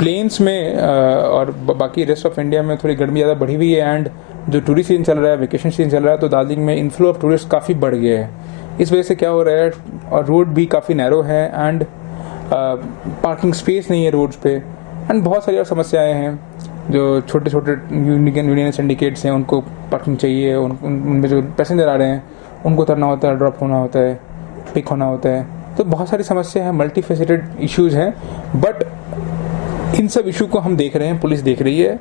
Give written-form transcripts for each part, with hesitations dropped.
Planes में और बाकी रेस्ट ऑफ इंडिया में थोड़ी गर्मी ज़्यादा बढ़ी हुई है, एंड जो टूरिस्ट सीजन चल रहा है, वेकेशन सीजन चल रहा है, तो दार्जिलिंग में इन्फ्लो ऑफ टूरिस्ट काफ़ी बढ़ गया है। इस वजह से क्या हो रहा है, और रोड भी काफ़ी नैरो है, एंड पार्किंग स्पेस नहीं है रोड्स पे, एंड बहुत सारी और समस्याएं हैं। जो छोटे छोटे यूनियन सिंडिकेट्स हैं उनको पार्किंग चाहिए, उनमें जो पैसेंजर आ रहे हैं उनको उतरना होता है, ड्रॉप होना होता है, पिक होना होता है, तो बहुत सारी समस्या है, मल्टी फेसेटेड इश्यूज़ हैं। बट इन सब इशू को हम देख रहे हैं, पुलिस देख रही है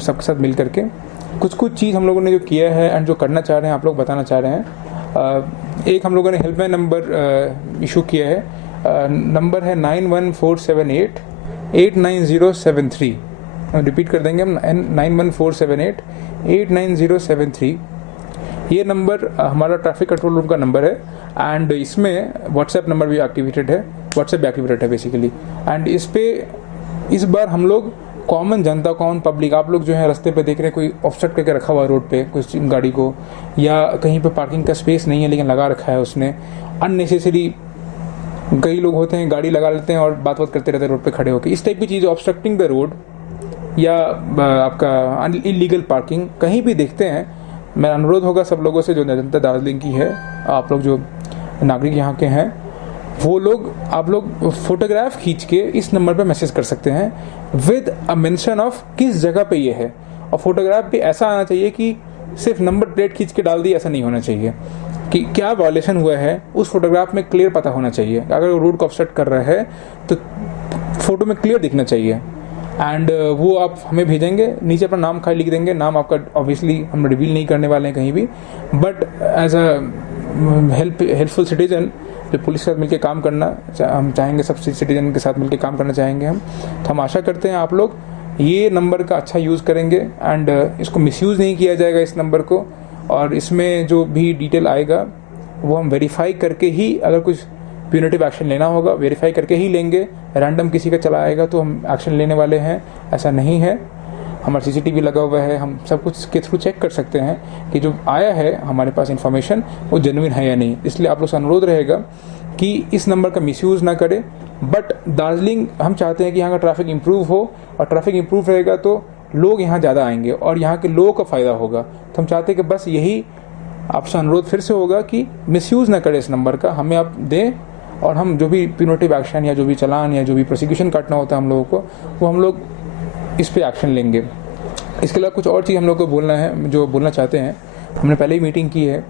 सबके साथ मिल करके। कुछ चीज़ हम लोगों ने जो किया है एंड जो करना चाह रहे हैं, आप लोग बताना चाह रहे हैं। एक हम लोगों ने हेल्पलाइन नंबर इशू किया है, नंबर है 9147889073। रिपीट कर देंगे हम, 9147889073। ये नंबर हमारा ट्रैफिक कंट्रोल रूम का नंबर है, एंड इसमें व्हाट्सएप नंबर भी एक्टिवेटेड है, व्हाट्सएप भी एक्टिवेटेड है बेसिकली। एंड इस बार हम लोग कॉमन जनता, कॉमन पब्लिक, आप लोग जो है रास्ते पे देख रहे हैं कोई ऑब्स्ट्रक्ट करके रखा हुआ है रोड पे कुछ गाड़ी को, या कहीं पे पार्किंग का स्पेस नहीं है लेकिन लगा रखा है उसने अननेसेसरी। कई लोग होते हैं गाड़ी लगा लेते हैं और बात करते रहते हैं रोड पे खड़े होकर, इस टाइप की चीज़, ऑब्स्ट्रक्टिंग द रोड या आपका इलीगल पार्किंग कहीं भी देखते हैं। मेरा अनुरोध होगा सब लोगों से, जो जनता दार्जिलिंग की है, आप लोग जो नागरिक यहाँ के हैं, वो लोग, आप लोग फोटोग्राफ खींच के इस नंबर पे मैसेज कर सकते हैं विद अ मेंशन ऑफ किस जगह पे ये है। और फोटोग्राफ भी ऐसा आना चाहिए कि सिर्फ नंबर प्लेट खींच के डाल दी, ऐसा नहीं होना चाहिए। कि क्या वायलेशन हुआ है उस फोटोग्राफ में क्लियर पता होना चाहिए। अगर वो रोड को ऑब्स्ट्रक्ट कर रहा है तो फोटो में क्लियर दिखना चाहिए, एंड वो आप हमें भेजेंगे, नीचे अपना नाम खाली लिख देंगे। नाम आपका ऑब्वियसली हम रिवील नहीं करने वाले हैं कहीं भी, but as a helpful citizen जो पुलिस के साथ मिलकर काम करना हम चाहेंगे, सब सिटीजन के साथ मिलकर काम करना चाहेंगे हम, तो हम आशा करते हैं आप लोग ये नंबर का अच्छा यूज़ करेंगे, एंड इसको मिसयूज़ नहीं किया जाएगा इस नंबर को। और इसमें जो भी डिटेल आएगा वो हम वेरीफाई करके ही, अगर कुछ प्यूनिटिव एक्शन लेना होगा वेरीफाई करके ही लेंगे। रैंडम किसी का चला आएगा तो हम एक्शन लेने वाले हैं, ऐसा नहीं है। हमारा सीसीटीवी लगा हुआ है, हम सब कुछ के थ्रू चेक कर सकते हैं कि जो आया है हमारे पास इन्फॉर्मेशन वो जेन्युइन है या नहीं। इसलिए आप लोग से अनुरोध रहेगा कि इस नंबर का मिसयूज़ ना करें। बट दार्जिलिंग, हम चाहते हैं कि यहाँ का ट्रैफिक इंप्रूव हो, और ट्रैफिक इंप्रूव रहेगा तो लोग यहाँ ज़्यादा आएंगे और यहाँ के लोगों का फ़ायदा होगा। तो हम चाहते हैं कि बस यही आपसे अनुरोध फिर से होगा कि मिसयूज़ ना करें इस नंबर का, हमें आप दें, और हम जो भी प्यूनिटिव एक्शन या जो भी चालान या जो भी प्रोसिक्यूशन काटना होता है हम लोगों को, वो हम लोग इस पे एक्शन लेंगे। इसके अलावा कुछ और चीज़ हम लोग को बोलना है, जो बोलना चाहते हैं। हमने पहले ही मीटिंग की है,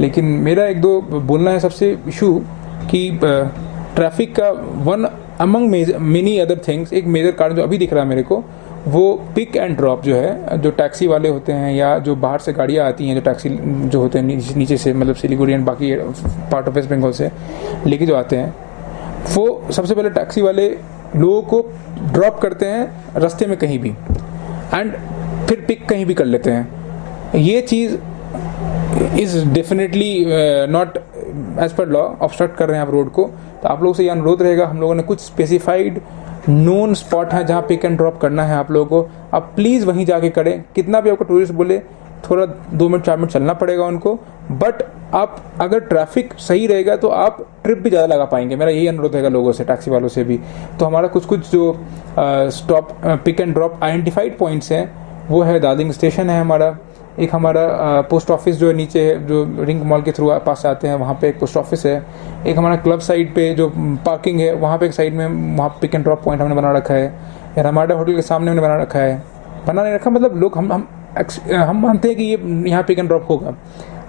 लेकिन मेरा एक दो बोलना है सबसे इशू कि ट्रैफिक का one among many other things, एक मेजर कारण जो अभी दिख रहा है मेरे को, वो पिक एंड ड्रॉप जो है, जो टैक्सी वाले होते हैं या जो बाहर से गाड़ियाँ आती हैं, जो टैक्सी जो होते हैं नीचे से, मतलब सिलीगुड़ी एंड बाकी पार्ट ऑफ वेस्ट बंगाल से लेके जो आते हैं, वो सबसे पहले टैक्सी वाले लोगों को ड्रॉप करते हैं रास्ते में कहीं भी, एंड फिर पिक कहीं भी कर लेते हैं। ये चीज़ is definitely not as per law, obstruct कर रहे हैं आप रोड को। तो आप लोगों से ये अनुरोध रहेगा, हम लोगों ने कुछ स्पेसिफाइड नोन स्पॉट है जहाँ पिक एंड ड्रॉप करना है आप लोगों को, आप प्लीज़ वहीं जाके करें। कितना भी आपको टूरिस्ट बोले, थोड़ा 2 मिनट 4 मिनट चलना पड़ेगा उनको, बट आप अगर ट्रैफिक सही रहेगा तो आप ट्रिप भी ज़्यादा लगा पाएंगे। मेरा यही अनुरोध रहेगा लोगों से, टैक्सी वालों से भी। तो हमारा कुछ जो stop pick and drop identified points हैं, वो है दार्जिलिंग स्टेशन है हमारा, एक हमारा पोस्ट ऑफिस जो है नीचे है, जो रिंग मॉल के थ्रू पास आते हैं, वहाँ पे एक पोस्ट ऑफिस है। एक हमारा क्लब साइड पे जो पार्किंग है, वहाँ पे एक साइड में वहाँ पिक एंड ड्रॉप पॉइंट हमने बना रखा है। या रमाडा होटल के सामने हमने बना रखा है, बना नहीं रखा मतलब लोग हम मानते हैं कि ये यहाँ पिक एंड ड्रॉप होगा।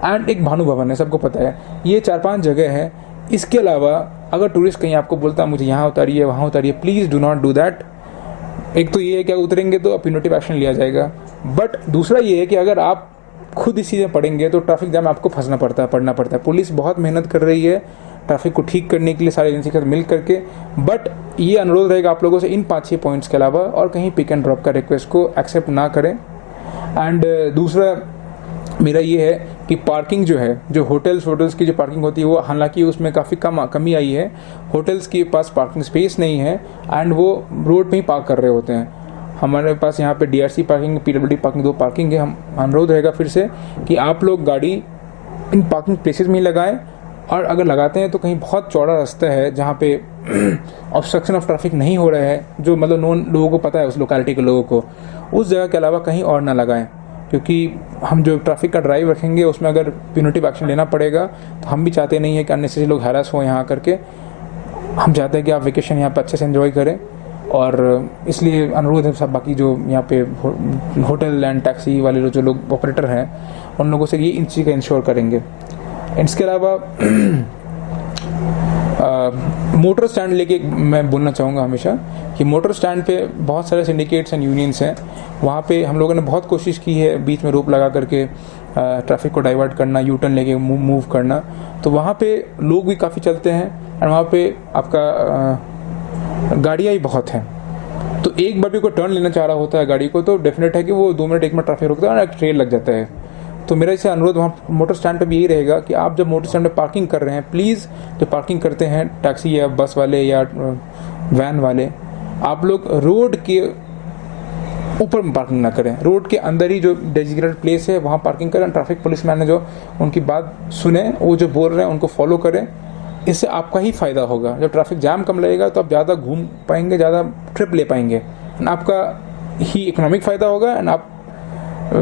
एंड एक भानु भवन है, सबको पता है। ये 4-5 जगह है। इसके अलावा अगर टूरिस्ट कहीं आपको बोलता है मुझे यहाँ उतारिए वहाँ उतारिए, please do not do that. एक तो ये है कि उतरेंगे तो प्यूनिटिव एक्शन लिया जाएगा, बट दूसरा ये है कि अगर आप खुद इस चीज़ें पढ़ेंगे तो ट्रैफिक जाम आपको फंसना पड़ना पड़ता है। पुलिस बहुत मेहनत कर रही है ट्रैफिक को ठीक करने के लिए सारी एजेंसी के साथ मिल करके, बट ये अनुरोध रहेगा आप लोगों से, इन 5-6 पॉइंट्स के अलावा और कहीं पिक एंड ड्रॉप का रिक्वेस्ट को एक्सेप्ट ना करें। एंड दूसरा मेरा ये है कि पार्किंग जो है, जो होटल्स की जो पार्किंग होती है, वो हालांकि उसमें काफ़ी कमी आई है। होटल्स के पास पार्किंग स्पेस नहीं है एंड वो रोड पे ही पार्क कर रहे होते हैं। हमारे पास यहाँ पे DRC parking, PWD parking, 2 parking है। हम अनुरोध रहेगा फिर से कि आप लोग गाड़ी इन पार्किंग प्लेसेस में ही लगाएं, और अगर लगाते हैं तो कहीं बहुत चौड़ा रास्ता है जहाँ पे ऑब्स्ट्रक्शन ऑफ ट्रैफिक नहीं हो रहा है, जो मतलब नॉन लोगों को पता है, उस लोकेलिटी के लोगों को, उस जगह के अलावा कहीं और ना लगाएं। क्योंकि हम जो ट्रैफिक का ड्राइव रखेंगे उसमें अगर प्यूनिटिव एक्शन लेना पड़ेगा तो हम भी चाहते नहीं है कि अननेसेसरी लोग हैरास हो यहाँ करके। हम चाहते हैं कि आप वेकेशन यहाँ पे अच्छे से एंजॉय करें, और इसलिए अनुरोध है सब बाकी जो यहाँ पे होटल एंड टैक्सी वाले जो लोग ऑपरेटर हैं उन लोगों से ये इन चीज़ का इंश्योर करेंगे। इसके अलावा मोटर स्टैंड लेके मैं बोलना चाहूँगा हमेशा कि मोटर स्टैंड पे बहुत सारे सिंडिकेट्स एंड यूनियंस हैं। वहाँ पे हम लोगों ने बहुत कोशिश की है बीच में रोप लगा करके ट्रैफिक को डाइवर्ट करना, यू टर्न लेके मूव करना, तो वहाँ पे लोग भी काफ़ी चलते हैं और वहाँ पे आपका गाड़ियाँ ही बहुत हैं। तो एक बार भी कोई टर्न लेना चाह रहा होता है गाड़ी को तो डेफिनेट है कि वो 2 मिनट 1 मिनट ट्रैफिक रुकता है और एक ट्रेल लग जाता है। तो मेरा इससे अनुरोध वहाँ मोटर स्टैंड पे भी यही रहेगा कि आप जब मोटर स्टैंड पे पार्किंग कर रहे हैं, प्लीज़ जो पार्किंग करते हैं टैक्सी या बस वाले या वैन वाले, आप लोग रोड के ऊपर पार्किंग ना करें, रोड के अंदर ही जो डेजिग्नेटेड प्लेस है वहाँ पार्किंग करें। ट्रैफिक पुलिस मैन ने जो उनकी बात सुने, वो जो बोल रहे हैं उनको फॉलो करें, इससे आपका ही फ़ायदा होगा। जब ट्रैफिक जाम कम लगेगा तो आप ज़्यादा घूम पाएंगे, ज़्यादा ट्रिप ले पाएंगे, आपका ही इकोनॉमिक फ़ायदा होगा एंड आप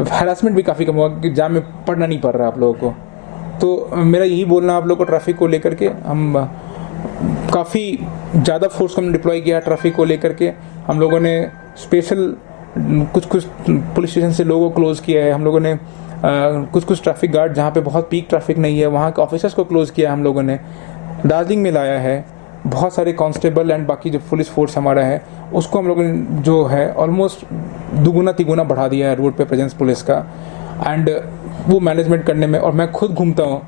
हैरासमेंट भी काफ़ी कम होगा कि जाम में पड़ना नहीं पड़ रहा आप लोगों को। तो मेरा यही बोलना आप लोगों को ट्रैफिक को लेकर के, हम काफ़ी ज़्यादा फोर्स को हमने डिप्लॉय किया है ट्रैफिक को लेकर के। हम लोगों ने स्पेशल कुछ पुलिस स्टेशन से लोगों को क्लोज़ किया है, हम लोगों ने कुछ ट्रैफिक गार्ड जहाँ पे बहुत पीक ट्रैफिक नहीं है वहाँ के ऑफिसर्स को क्लोज़ किया हम लोगों ने, दार्जिलिंग में लाया है। बहुत सारे कांस्टेबल एंड बाकी जो पुलिस फोर्स हमारा है उसको हम लोगों ने जो है ऑलमोस्ट दुगुना तिगुना बढ़ा दिया है रोड पे प्रेजेंस पुलिस का, एंड वो मैनेजमेंट करने में। और मैं खुद घूमता हूँ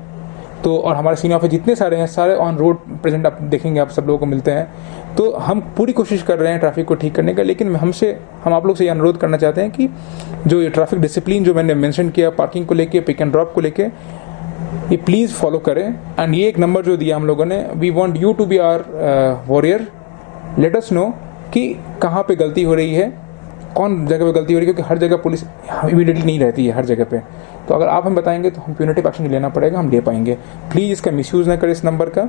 तो, और हमारे सीनियर ऑफिसर जितने सारे हैं सारे ऑन रोड प्रेजेंट, आप देखेंगे आप सब लोगों को मिलते हैं। तो हम पूरी कोशिश कर रहे हैं ट्रैफिक को ठीक करने का, लेकिन हम आप लोग से ये अनुरोध करना चाहते हैं कि जो ये ट्रैफिक डिसिप्लिन जो मैंने मेंशन किया पार्किंग को लेके, पिक एंड ड्रॉप को लेके, ये प्लीज़ फॉलो करें। एंड ये एक नंबर जो दिया हम लोगों ने, we want you to be our warrior, let us know कि कहाँ पे गलती हो रही है, कौन जगह पे गलती हो रही है, क्योंकि हर जगह पुलिस इमीडिएटली नहीं रहती है हर जगह पे। तो अगर आप हमें बताएंगे तो हम प्यूनिटिव एक्शन लेना पड़ेगा, हम ले पाएंगे। प्लीज़ इसका मिसयूज़ ना करें इस नंबर का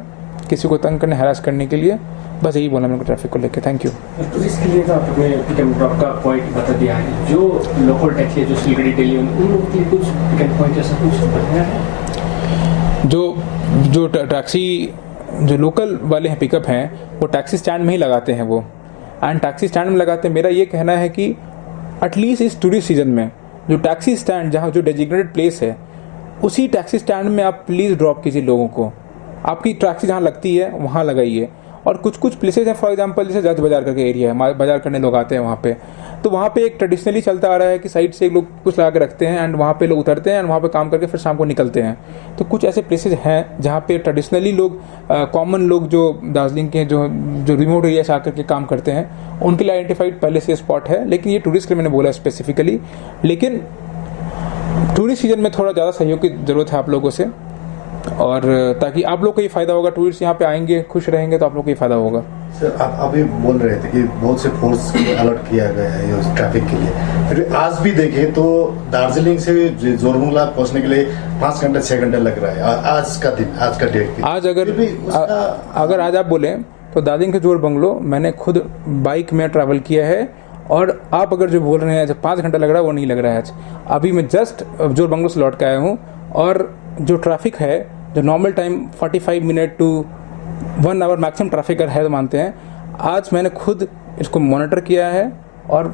किसी को तंग करने, हैरास करने के लिए। बस यही बोला मेरे को ट्रैफिक को लेकर। Thank you. तो इसके लिए आपने पिक एंड ड्रॉप का पॉइंट बता दिया है, जो लोकल टैक्सी है जो सिलगड़ी दिल्ली उन लोगों के लिए कुछ पिक एंड पॉइंट ऐसा कुछ बताया है? जो टैक्सी जो लोकल वाले हैं पिकअप हैं वो टैक्सी स्टैंड में ही लगाते हैं वो, एंड टैक्सी स्टैंड में लगाते हैं। मेरा ये कहना है कि एटलीस्ट इस टूरिस्ट सीजन में जो टैक्सी स्टैंड जहाँ जो डेजिग्नेटेड प्लेस है उसी टैक्सी स्टैंड में आप प्लीज़ ड्रॉप कीजिए लोगों को। आपकी टैक्सी जहाँ लगती है वहाँ लगाइए। और कुछ प्लेसेस हैं, फॉर एग्जांपल जैसे जज बाजार करके एरिया है, बाजार करने लोग आते हैं वहाँ पे, तो वहाँ पे एक ट्रेडिशनली चलता आ रहा है कि साइड से लोग कुछ लगा के रखते हैं एंड वहाँ पे लोग उतरते हैं एंड वहाँ पे काम करके फिर शाम को निकलते हैं। तो कुछ ऐसे प्लेसेस हैं जहाँ पे ट्रेडिशनली लोग कॉमन लोग जो दार्जिलिंग के जो रिमोट एरिया से आकर के काम करते हैं उनके लिए आइडेंटिफाइड पहले से स्पॉट है। लेकिन ये टूरिस्ट के लिए मैंने बोला स्पेसिफिकली, लेकिन टूरिस्ट सीजन में थोड़ा ज़्यादा सहयोग की ज़रूरत है आप लोगों से, और ताकि आप लोग को ये फ़ायदा होगा। टूरिस्ट यहाँ पे आएंगे, खुश रहेंगे, तो आप लोग को ये फ़ायदा होगा। सर, आप अभी बोल रहे थे कि बहुत से फोर्स अलर्ट किया गया है ट्रैफिक के लिए, फिर आज भी देखें तो दार्जिलिंग से जोरबंगला पहुंचने के लिए 5 घंटे 6 घंटे लग रहा है। आज का दिन, आज का डेट, आज अगर आज आप बोलें तो दार्जिलिंग से जोरबंगलो मैंने खुद बाइक में ट्रैवल किया है, और आप अगर जो बोल रहे हैं जब 5 घंटा लग रहा है वो नहीं लग रहा है। आज अभी मैं जस्ट जोरबंगलो से लौट के आया हूँ, और जो ट्रैफिक है जो normal time 45 minute to 1 hour maximum traffic है तो मानते हैं, आज मैंने खुद इसको मॉनिटर किया है और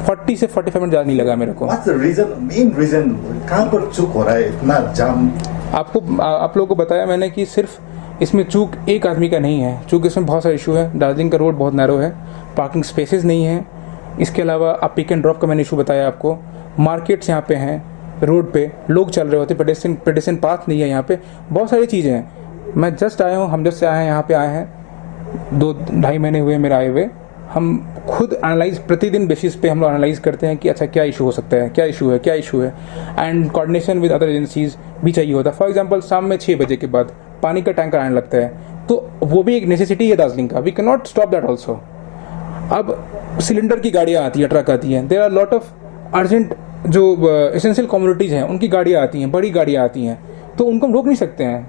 40 से 45 मिनट ज़्यादा नहीं लगा मेरे को। मेन रीजन कहाँ पर चूक हो रहा है इतना जाम? आप लोगों को बताया मैंने कि सिर्फ इसमें चूक एक आदमी का नहीं है, चूक इसमें बहुत सारे इशू है। दार्जिलिंग का रोड बहुत नैरो है, पार्किंग स्पेसेस नहीं है। इसके अलावा आप पिक एंड ड्रॉप का मैंने इशू बताया आपको, मार्केट्स यहाँ पे हैं, रोड पे लोग चल रहे होते, पेडेस्ट्रियन पाथ नहीं है यहाँ पे, बहुत सारी चीज़ें हैं। मैं जस्ट आया हूँ, हम जस्ट से आए हैं, यहाँ पे आए हैं 2-2.5 महीने हुए मेरे आए हुए। हम खुद एनालाइज प्रतिदिन बेसिस पे हम लोग एनालाइज करते हैं कि अच्छा क्या इशू हो सकता है, क्या इशू है, and coordination with other agencies भी चाहिए होता है। फॉर एग्जांपल शाम में 6 बजे के बाद पानी का टैंकर आने लगता है, तो वो भी एक नेसेसिटी है दार्जिलिंग का, we can not stop that also. अब सिलेंडर की गाड़ियाँ आती हैं, ट्रक आती हैं, there are lot of urgent जो एसेंशियल कम्युनिटीज़ हैं उनकी गाड़ियाँ आती हैं, बड़ी गाड़ियाँ आती हैं, तो उनको हम रोक नहीं सकते हैं।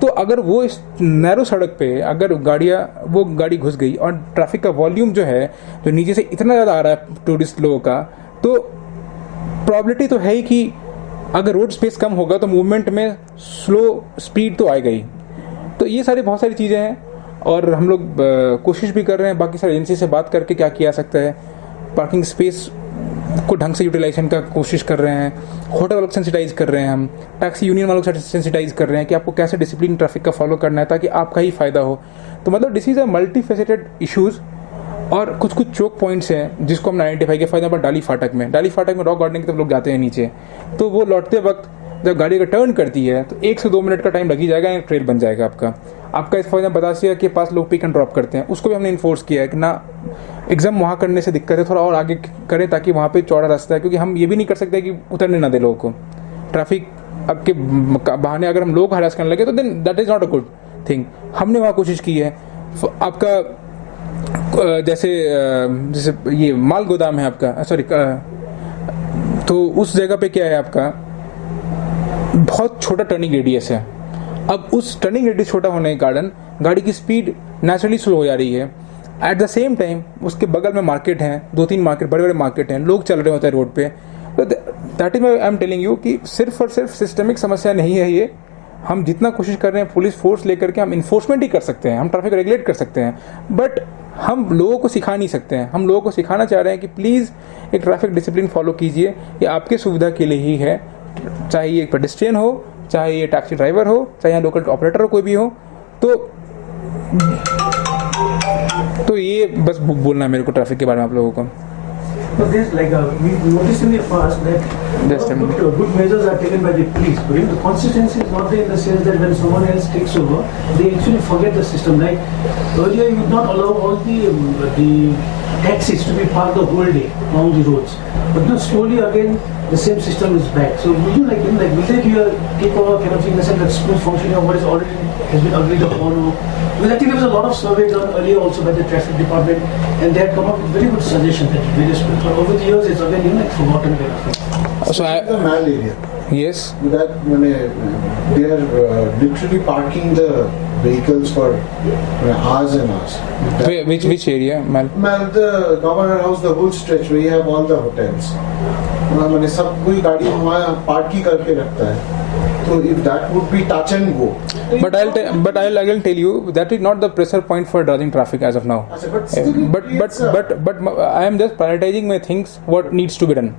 तो अगर वो इस नैरो सड़क पे अगर वो गाड़ी घुस गई और ट्रैफिक का वॉल्यूम जो है जो नीचे से इतना ज़्यादा आ रहा है टूरिस्ट लोगों का, तो प्रॉबिलिटी तो है ही कि अगर रोड स्पेस कम होगा तो मूवमेंट में स्लो स्पीड तो आएगा ही। तो ये बहुत सारी चीज़ें हैं और हम लोग कोशिश भी कर रहे हैं बाकी सारी एजेंसी से बात करके क्या किया सकता है। पार्किंग स्पेस को ढंग से यूटिलाइजेशन का कोशिश कर रहे हैं, होटल वालों को सेंसिटाइज कर रहे हैं, हम टैक्सी यूनियन वालों को सेंसिटाइज कर रहे हैं कि आपको कैसे डिसिप्लिन ट्रैफिक का फॉलो करना है ताकि आपका ही फायदा हो। तो मतलब this is a multi faceted issues और कुछ चोक पॉइंट्स हैं जिसको हमने आइडेंटिफाई किया। फॉर एग्जाम्पल डाली फाटक में रॉक गार्डनिंग की तरफ लोग जाते हैं नीचे, तो वो लौटते वक्त जब गाड़ी का टर्न करती है तो 1 से 2 मिनट का टाइम लग ही जाएगा, एक ट्रेल बन जाएगा आपका इस फॉर एग्जाम्पल बतासिया के पास लोग पिक एंड ड्रॉप करते हैं, उसको भी हमने इन्फोर्स किया है कि ना एग्जाम वहाँ करने से दिक्कत है, थोड़ा और आगे करें ताकि वहाँ पे चौड़ा रास्ता है, क्योंकि हम ये भी नहीं कर सकते कि उतरने ना दे लोगों को। ट्रैफिक अब के बहाने अगर हम लोग हरास करने लगे तो then that is not a good thing. हमने वहाँ कोशिश की है। आपका जैसे ये माल गोदाम है आपका, सॉरी, तो उस जगह पे क्या है आपका बहुत छोटा टर्निंग रेडियस है। अब उस टर्निंग रेडियस छोटा होने के कारण गाड़ी की स्पीड नेचुरली स्लो हो जा रही है। एट द सेम टाइम उसके बगल में मार्केट हैं, 2-3 मार्केट, बड़े बड़े मार्केट हैं, लोग चल रहे होते हैं रोड पे। तो that is I am telling you कि सिर्फ और सिर्फ सिस्टमिक समस्या नहीं है ये। हम जितना कोशिश कर रहे हैं पुलिस फोर्स लेकर के हम इन्फोर्समेंट ही कर सकते हैं, हम ट्रैफिक रेगुलेट कर सकते हैं, बट हम लोगों को सिखा नहीं सकते हैं। हम लोगों को सिखाना चाह रहे हैं कि प्लीज़ एक ट्रैफिक डिसिप्लिन फॉलो कीजिए, ये आपके सुविधा के लिए ही है। चाहे ये पेडेस्ट्रियन हो, चाहे ये टैक्सी ड्राइवर हो, चाहे यहाँ लोकल ऑपरेटर हो, कोई भी हो। तो ये बस बोलना है मेरे को ट्रैफिक के बारे में आप लोगों को। But there's we noticed in the past that good measures are taken by the police, but the consistency is not there in the sense that when someone else takes over, they actually forget the system. Like earlier, you would not allow all the taxis to be parked the whole day along the roads, but now slowly again the same system is back. So would you will there be a takeover kind of thing in the sense that smooth functioning of what is already has been agreed upon? Because I think there was a lot of survey done earlier also by the traffic department, and they had come up with very good suggestions that various people. But over the years, it's again forgotten kind of thing. So the mall area. Yes. That they are literally parking the vehicles for hours and hours. Which area, Mal? The Governor House, the whole stretch where you have all the hotels. मैंने सब कोई गाड़ी वहाँ park ही करके रखता है। So if that would be touch and go. But I'll tell you that is not the pressure point for dodging traffic as of now. But I am just prioritizing my things what needs to be done.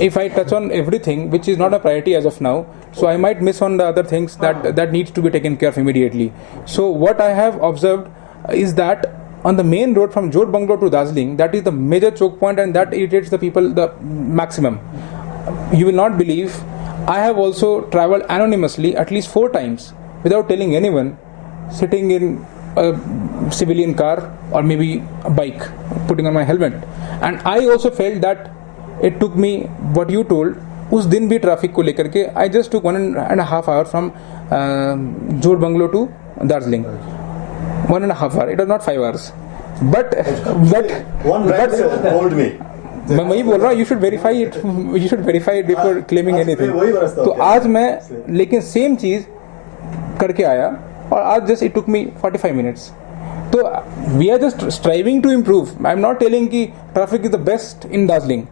If I touch on everything which is not a priority as of now, so I might miss on the other things that needs to be taken care of immediately. So what I have observed is that on the main road from Jodh Bungalow to Darjeeling, that is the major choke point and that irritates the people the maximum. You will not believe, I have also traveled anonymously at least 4 times without telling anyone, sitting in a civilian car or maybe a bike, putting on my helmet. And I also felt that it took me what you told, उस दिन भी traffic को लेकर के I just took 1.5 hours from Jodh Bungalow to Darjeeling. 1.5 hours, it was not 5 hours. But one driver told me. मैं वही बोल रहा हूँ, you should verify it before claiming anything. तो आज मैं लेकिन सेम चीज करके आया और आज just it took me 45 minutes. तो we are just striving to improve. I am not telling कि traffic is the best in Darjeeling,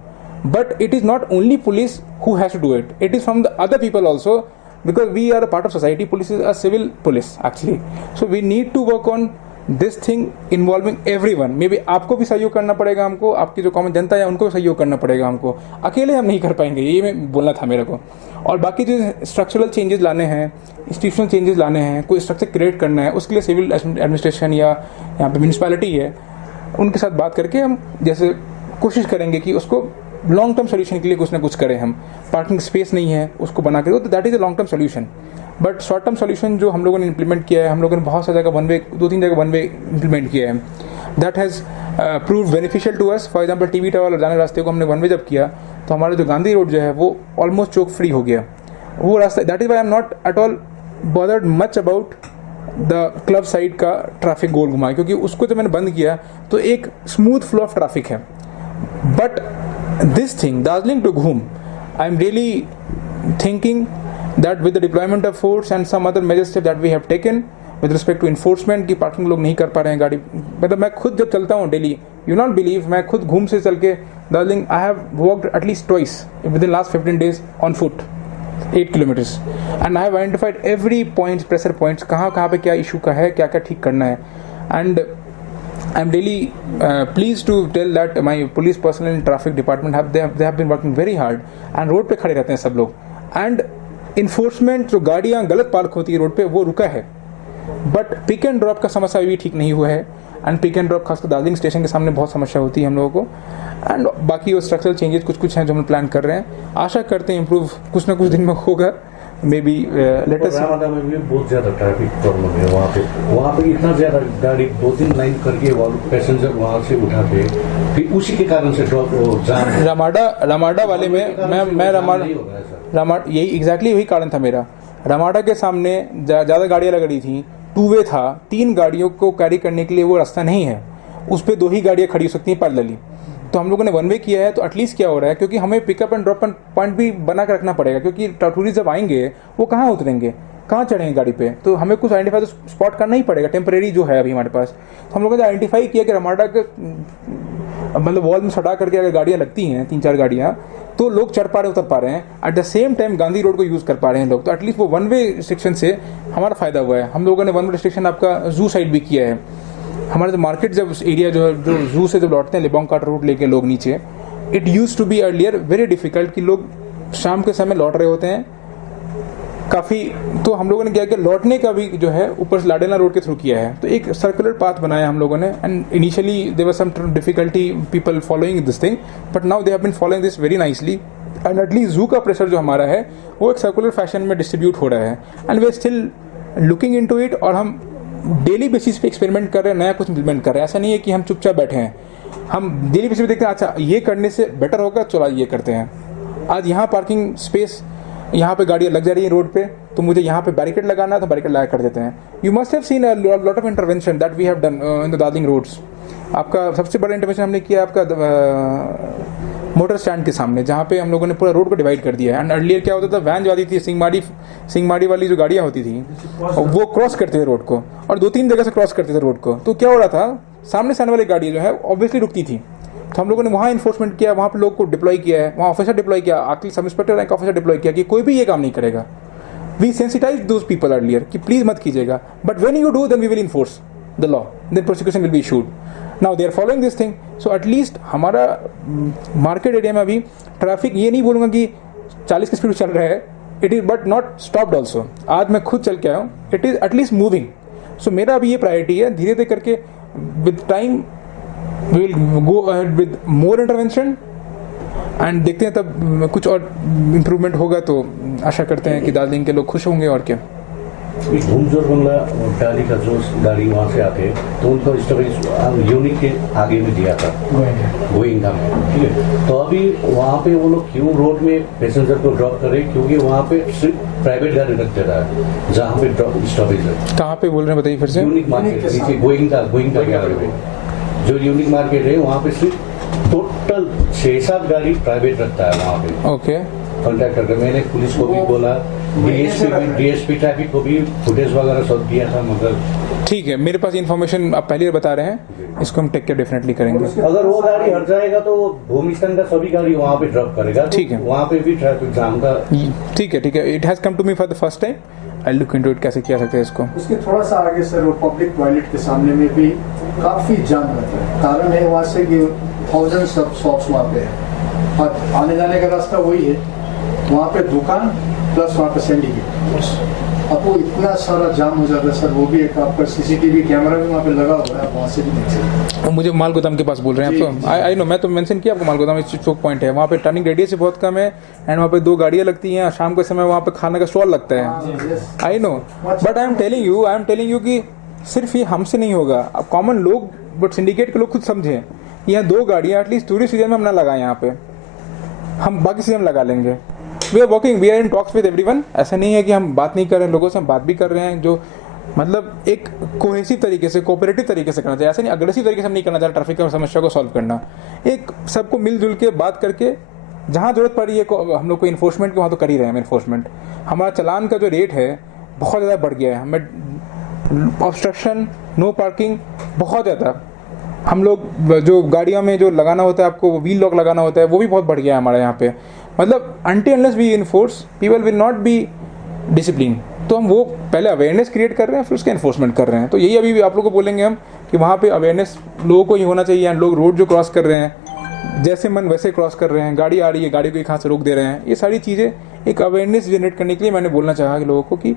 but it is not only police who has to do it. It is from the other people also, because we are a part of society. Police is a civil police actually. So we need to work on this thing involving everyone. May be आपको भी सहयोग करना पड़ेगा, हमको, आपकी जो common जनता है उनको भी सहयोग करना पड़ेगा हमको। अकेले हम नहीं कर पाएंगे, ये मैं बोलना था मेरे को। और बाकी जो स्ट्रक्चरल चेंजेस लाने हैं, इंस्टीट्यूशनल चेंजेस लाने हैं, कोई स्ट्रक्चर क्रिएट करना है, उसके लिए सिविल एडमिनिस्ट्रेशन या यहाँ पे म्यूनिसिपैलिटी है, उनके साथ बात करके हम जैसे कोशिश करेंगे कि उसको लॉन्ग टर्म सोल्यूशन के लिए कुछ ना कुछ करें। हम पार्किंग स्पेस नहीं है उसको बना के दो, तो that is a long term solution. But short term solution जो हम लोगों ने इंप्लीमेंट किया है, हम लोगों ने बहुत सा जगह 2-3 जगह 1 वे इंप्लीमेंट किया है, that has prove beneficial to us. For example TV tower जाने रास्ते को हमने 1 वे जब किया तो हमारा जो गांधी रोड जो है वो ऑलमोस्ट चोक फ्री हो गया वो रास्ता। That is why I am not at all bothered much about the club side का ट्रैफिक गोल घुमा, क्योंकि उसको जब मैंने बंद किया तो एक स्मूथ फ्लो ऑफ ट्रैफिक है। But this thing Darjeeling to Ghum, I am really thinking that with the deployment of force and some other measures that we have taken with respect to enforcement की पार्किंग लोग नहीं कर पा रहे हैं गाड़ी, मतलब मैं खुद जब चलता हूँ डेली, यू नॉट बिलीव, मैं खुद घूम से चल के Darjeeling, I have walked at least twice with in last 15 days on foot 8 kilometers and I have identified every point, pressure points, कहाँ पे क्या इशू का है, क्या क्या ठीक करना है. And I'm really pleased to tell that my police personnel in traffic department they have been working very hard and road पे खड़े रहते हैं सब लोग. And enforcement जो गाड़ियाँ गलत पार्क होती है रोड पे वो रुका है, बट पिक एंड ड्रॉप का समस्या भी ठीक नहीं हुआ है. एंड पिक एंड ड्रॉप खासकर दार्जिलिंग स्टेशन के सामने बहुत समस्या होती है हम लोगों को. एंड बाकी वो स्ट्रक्चरल चेंजेस कुछ हैं जो हम प्लान कर रहे हैं, आशा करते हैं इम्प्रूव कुछ ना कुछ दिन में होगा. मे बी लेटेस्ट रामादा में भी बहुत ज्यादा ट्रैफिक प्रॉब्लम है वहाँ पे इतना ज्यादा गाड़ी 2-3 लाइन करके पैसेंजर वहाँ से उठाते, फिर उसी के कारण से जाम. रमाडा वाले में मैं रमाडा यही एग्जैक्टली यही कारण था मेरा. रमाडा के सामने ज़्यादा गाड़ियाँ लग रही थी, 2 वे था, 3 गाड़ियों को कैरी करने के लिए वो रास्ता नहीं है, उस पर 2 ही गाड़ियाँ खड़ी हो सकती हैं पैरेलली. तो हम लोगों ने 1 वे किया है. तो एटलीस्ट क्या हो रहा है, क्योंकि हमें पिकअप एंड ड्रॉप पॉइंट भी बना कर रखना पड़ेगा, क्योंकि टूरिस्ट जब आएंगे वो कहाँ उतरेंगे, कहाँ चढ़ेंगे गाड़ी पे, तो हमें कुछ आइडेंटिफाई तो स्पॉट करना ही पड़ेगा टेम्परेरी जो है अभी हमारे पास. तो हम लोगों ने आइडेंटिफाई किया कि रमाडा के मतलब वॉल में सटा करके अगर गाड़ियाँ लगती हैं 3-4 गाड़ियाँ, तो लोग चढ़ पा रहे उतर पा रहे हैं. At the same time Gandhi road को यूज़ कर पा रहे हैं लोग. तो एटलीस्ट वो 1 वे रिस्ट्रिक्शन से हमारा फायदा हुआ है. हम लोगों ने 1 वे रिस्ट्रिक्शन आपका जू साइड भी किया है. हमारे जो मार्केट जब एरिया जो जू से जब लौटते हैं लेबोंग काट रूट लेके लोग नीचे, it use to be earlier very difficult कि लोग शाम के समय लौट रहे होते हैं काफ़ी. तो हम लोगों ने क्या किया, लौटने का भी जो है ऊपर से लाडेला रोड के थ्रू किया है. तो एक सर्कुलर पाथ बनाया हम लोगों ने. And initially there was some difficulty people following this thing, but now they have been following this very nicely. And at least zoo का प्रेशर जो हमारा है वो एक सर्कुलर फैशन में डिस्ट्रीब्यूट हो रहा है. And we are still looking into it, और हम डेली बेसिस पे एक्सपेरिमेंट कर रहे हैं, नया कुछ इम्प्लीमेंट कर रहे हैं. ऐसा नहीं है कि हम चुपचाप बैठे हैं, हम डेली बेसिस पे देखते हैं अच्छा ये करने से बेटर होगा, चलो ये करते हैं. आज यहाँ पार्किंग स्पेस, यहाँ पे गाड़ियाँ लग जा रही है रोड पे, तो मुझे यहाँ पे बैरिकेड लगाना है तो बैरिकेड लगा कर देते हैं. You must have seen a lot of intervention that we have done in the Darjeeling roads. आपका सबसे बड़ा इंटरवेंशन हमने किया आपका मोटर स्टैंड के सामने, जहाँ पे हम लोगों ने पूरा रोड को डिवाइड कर दिया है. एंड अर्लियर क्या होता था, वैन जो आती थी सिंगमाड़ी वाली जो गाड़ियाँ होती थी वो क्रॉस करते थे रोड को, और 2-3 जगह से क्रॉस करते थे रोड को. तो क्या हो रहा था, सामने से आने वाली गाड़ी जो है ऑब्वियसली रुकती थी. तो हम लोगों ने वहाँ इन्फोर्समेंट किया, वहाँ पे लोग को डिप्लॉय किया है, वहाँ ऑफिसर डिप्लॉय किया, आखिरी sub inspector rank officer deploy किया कि कोई भी ये काम नहीं करेगा. We sensitize those people earlier कि प्लीज मत कीजिएगा, but when you do then we will enforce the law, then prosecution will be issued. Now they are following this thing. So at least हमारा मार्केट एरिया में अभी traffic, ये नहीं बोलूँगा कि 40 की स्पीड चल रहा है, it is but not stopped also. आज मैं खुद चल के आया हूँ, इट इज़ एटलीस्ट मूविंग. सो मेरा अभी ये प्रायोरिटी है, धीरे धीरे करके with time we will go ahead with more intervention and देखते हैं तब कुछ और इम्प्रूवमेंट होगा. तो आशा करते हैं कि दार्जिलिंग के लोग खुश होंगे. और क्या घूमजोर बंगला गाड़ी का जो गाड़ी वहाँ से आते तो उनको स्टॉपेज यूनिक के आगे में दिया था गोइंगा में, ठीक है. तो अभी वहाँ पे वो लोग क्यों रोड में पैसेंजर को ड्रॉप करे, क्योंकि वहाँ पे सिर्फ प्राइवेट गाड़ी रख दे रहा है जहाँ पे ड्रॉप स्टॉपेज है. कहाँ पे बोल रहे हैं बताइए फिर से. यूनिक मार्केट नीचे गोइंगा के आगे में जो यूनिक मार्केट है वहाँ पे सिर्फ टोटल 6-7 गाड़ी प्राइवेट रखता है वहाँ पे. ओके, कॉन्टैक्ट करके मैंने पुलिस को भी बोला, डीएसपी ट्रैफिक को भी फुटेज वगैरह सब दिया था, मगर ठीक है. मेरे पास इन्फॉर्मेशन आप पहले बता रहे हैं, इसको हम टेक केयर डेफिनेटली करेंगे. अगर वो गाड़ी हट जाएगा तो भूमिस्थान का सभी गाड़ी वहाँ पे ड्रॉप करेगा. ठीक है, वहाँ पे भी ट्रैफिक जाम का. ठीक है. It has come to me for the first time. I look into it कैसे किया सकते हैं इसको. उसके थोड़ा सा आगे सर वो पब्लिक टॉयलेट के सामने में भी काफी जाम रहता है. कारण है वहाँ से कि 1000 शॉप्स वहाँ पे है, और आने जाने का रास्ता वही है. वहाँ पे दुकान प्लस वहाँ पे सिंडिकेट, अब वो इतना सारा जाम हो जाता है सर. वो भी एक आपका सीसीटीवी कैमरा भी वहाँ पे लगा हुआ है, वहाँ से भी देख सकते. मुझे माल गोदाम के पास बोल रहे हैं आप तो. आई नो, मैं तो मेंशन किया आपको, माल गोदाम में चौक पॉइंट है, वहाँ पे टर्निंग रेडियस बहुत कम है. एंड वहाँ पे 2 गाड़ियाँ लगती हैं, शाम के समय वहाँ पे खाने का स्टॉल लगता है. I know, but I am telling you कि सिर्फ ये हमसे नहीं होगा. अब कॉमन लोग, बट सिंडिकेट के लोग खुद समझें. यहाँ 2 गाड़ियाँ एटलीस्ट टूरिस्ट सीजन में हम ना लगाएं, यहाँ पे हम बाकी सीजन लगा लेंगे. We are working, we are in talks with everyone. ऐसा नहीं है कि हम बात नहीं कर रहे हैं लोगों से, हम बात भी कर रहे हैं. जो मतलब एक कोहेसिव तरीके से, कोऑपरेटिव तरीके से करना चाहिए. ऐसा नहीं अग्रेसिव तरीके से हम नहीं करना चाहिए ट्रैफिक का समस्या को सॉल्व करना. एक सबको मिलजुल के बात करके जहाँ जरूरत पड़ रही है हम लोग को इन्फोर्समेंट के, वहाँ तो कर ही रहे हैं इन्फोर्समेंट। हमारा चालान का जो रेट है बहुत ज़्यादा बढ़ गया है, हमें ऑब्स्ट्रक्शन, नो पार्किंग बहुत ज़्यादा, हम लोग जो गाड़ियों में जो लगाना होता है आपको, वो व्हील लॉक लगाना होता है, वो भी बहुत बढ़ गया है हमारे यहाँ पे। मतलब until unless we enforce people will not be discipline. तो हम वो पहले अवेयरनेस क्रिएट कर रहे हैं, फिर उसका इन्फोर्समेंट कर रहे हैं। तो यही अभी भी आप लोगों को बोलेंगे हम कि वहाँ पे अवेयरनेस लोगों को ही होना चाहिए। एंड लोग रोड जो क्रॉस कर रहे हैं जैसे मन वैसे क्रॉस कर रहे हैं, गाड़ी आ रही है गाड़ी को एक हाथ से रोक दे रहे हैं, ये सारी चीज़ें एक अवेयरनेस जनरेट करने के लिए मैंने बोलना चाहा कि लोगों को कि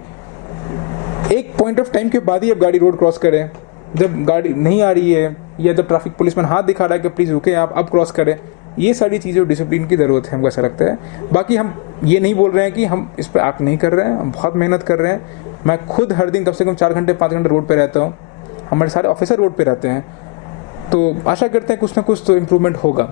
एक पॉइंट ऑफ टाइम के बाद ही अब गाड़ी रोड क्रॉस करें। जब गाड़ी नहीं आ रही है या जब ट्रैफिक पुलिसमैन हाथ दिखा रहा है कि प्लीज़ रुके आप, अब क्रॉस करें, ये सारी चीज़ें डिसिप्लिन की ज़रूरत है, हमको ऐसा लगता है। बाकी हम ये नहीं बोल रहे हैं कि हम इस पर एक्ट नहीं कर रहे हैं, हम बहुत मेहनत कर रहे हैं। मैं खुद हर दिन कम से कम 4 घंटे 5 घंटे रोड पे रहता हूँ, हमारे सारे ऑफिसर रोड पे रहते हैं। तो आशा करते हैं कुछ ना कुछ तो इम्प्रूवमेंट होगा।